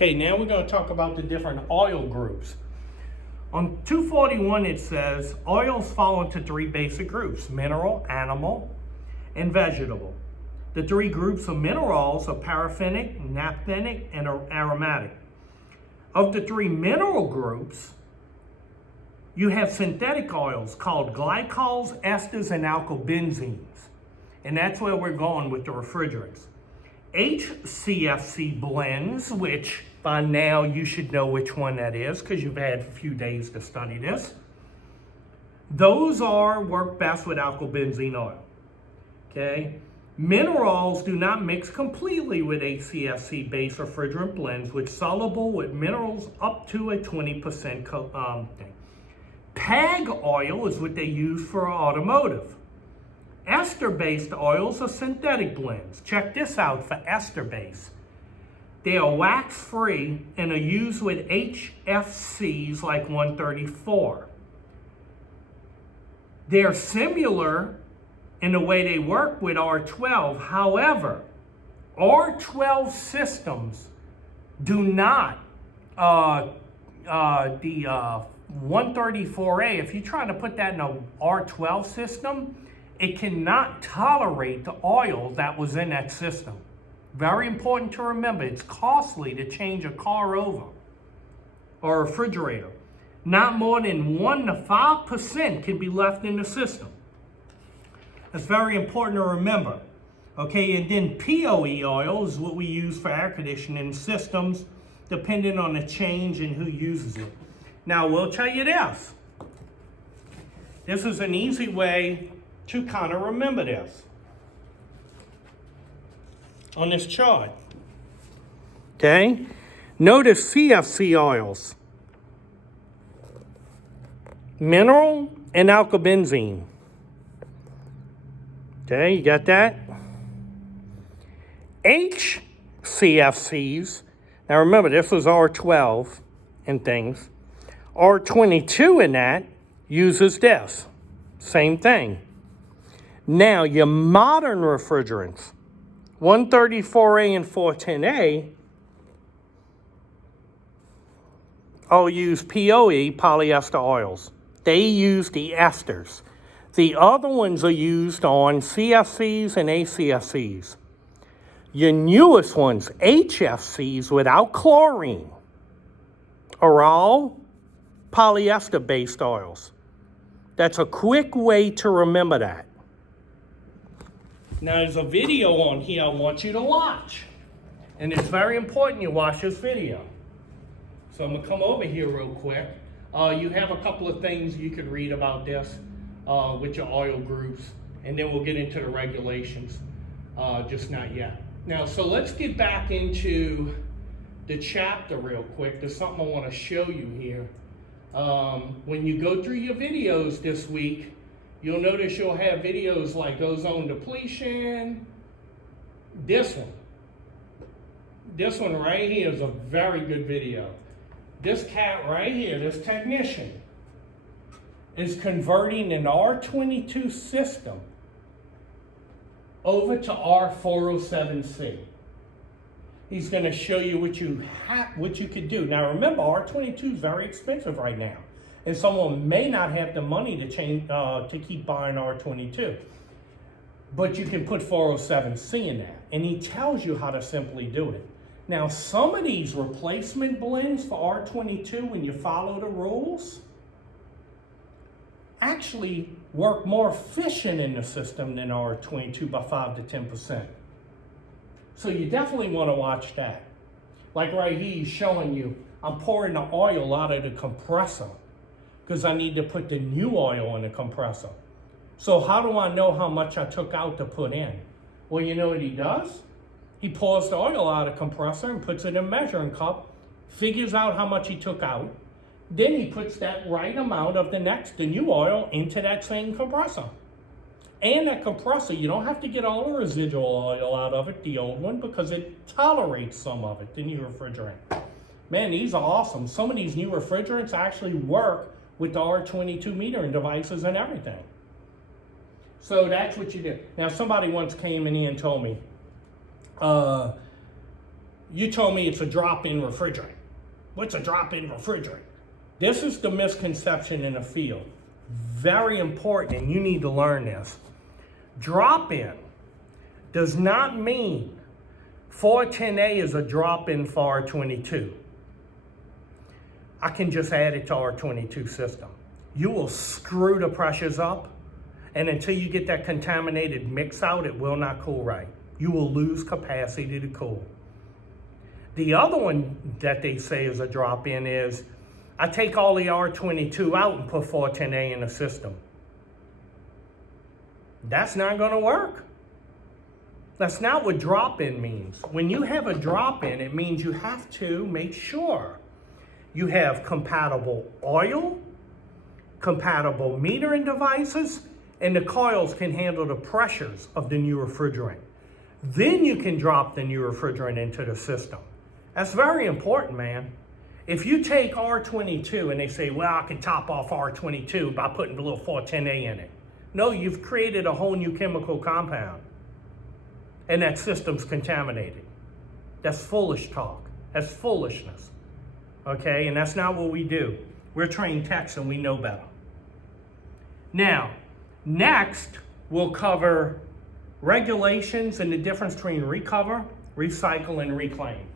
Okay, now we're going to talk about the different oil groups. On 241 it says, oils fall into three basic groups: mineral, animal, and vegetable. The three groups of minerals are paraffinic, naphthenic, and aromatic. Of the three mineral groups, you have synthetic oils called glycols, esters, and alkylbenzenes. And that's where we're going with the refrigerants. HCFC blends, which by now you should know which one that is because you've had a few days to study this. Those work best with alkylbenzene oil. Okay? Minerals do not mix completely with HCFC-based refrigerant blends, which soluble with minerals up to a 20% thing. PEG oil is what they use for automotive. Ester-based oils are synthetic blends. Check this out for ester-based. They are wax-free and are used with HFCs like 134. They're similar in the way they work with R12. However, R12 systems do not, the 134A, if you try to put that in a R12 system, it cannot tolerate the oil that was in that system. Very important to remember, it's costly to change a car over or a refrigerator. Not more than 1 to 5% can be left in the system. That's very important to remember. Okay, and then POE oil is what we use for air conditioning systems, depending on the change and who uses it. Now, we'll tell you this. This is an easy way to kind of remember this on this chart. Okay, notice CFC oils, mineral and alkylbenzene. Okay, you got that? HCFCs, now remember this was R12 and things. R22 in that uses this, same thing. Now your modern refrigerants, 134A and 410A, all use POE, polyester oils. They use the esters. The other ones are used on CFCs and ACFCs. Your newest ones, HFCs without chlorine, are all polyester-based oils. That's a quick way to remember that. Now, there's a video on here I want you to watch. And it's very important you watch this video. So I'm going to come over here real quick. You have a couple of things you could read about this with your oil groups. And then we'll get into the regulations, just not yet. Now, so let's get back into the chapter real quick. There's something I want to show you here. When you go through your videos this week, you'll notice you'll have videos like ozone depletion. This one right here is a very good video. This cat right here, this technician, is converting an R22 system over to R407C. He's going to show you what you could do. Now remember, R22 is very expensive right now. And someone may not have the money to change to keep buying R22. But you can put 407C in that. And he tells you how to simply do it. Now, some of these replacement blends for R22, when you follow the rules, actually work more efficient in the system than R22 by 5 to 10%. So you definitely want to watch that. Like right here, he's showing you, I'm pouring the oil out of the compressor because I need to put the new oil in the compressor. So how do I know how much I took out to put in? Well, you know what he does? He pours the oil out of the compressor and puts it in a measuring cup, figures out how much he took out, then he puts that right amount of the new oil into that same compressor. And that compressor, you don't have to get all the residual oil out of it, the old one, because it tolerates some of it, the new refrigerant. Man, these are awesome. Some of these new refrigerants actually work with the R22 metering devices and everything. So that's what you do. Now, somebody once came in here and told me, you told me it's a drop-in refrigerant. What's a drop-in refrigerant? This is the misconception in the field. Very important, and you need to learn this. Drop-in does not mean 410A is a drop-in for R22. I can just add it to R22 system. You will screw the pressures up, and until you get that contaminated mix out, it will not cool right. You will lose capacity to cool. The other one that they say is a drop-in is, I take all the R22 out and put 410A in the system. That's not gonna work. That's not what drop-in means. When you have a drop-in, it means you have to make sure you have compatible oil, compatible metering devices, and the coils can handle the pressures of the new refrigerant. Then you can drop the new refrigerant into the system. That's very important, man. If you take R22 and they say, well, I can top off R22 by putting a little 410A in it. No, you've created a whole new chemical compound, and that system's contaminated. That's foolish talk. That's foolishness. Okay, and that's not what we do. We're trained techs and we know better. Now, next we'll cover regulations and the difference between recover, recycle, and reclaim.